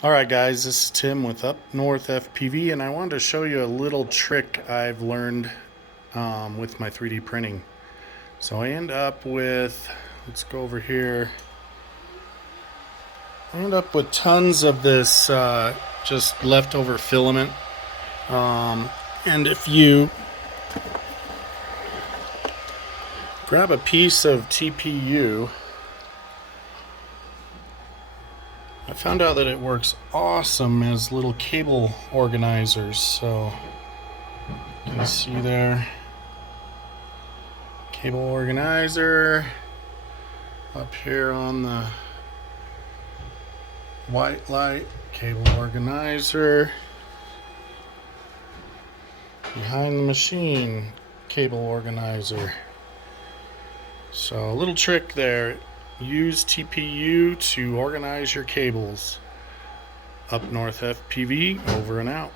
Alright guys, this is Tim with Up North FPV, and I wanted to show you a little trick I've learned with my 3D printing. So I end up with, let's go over here, I end up with tons of this just leftover filament. And if you grab a piece of TPU, I found out that it works awesome as little cable organizers. So you can see there, cable organizer up here on the white light, cable organizer behind the machine, cable organizer. So a little trick there. Use TPU to organize your cables. Up North FPV, over and out.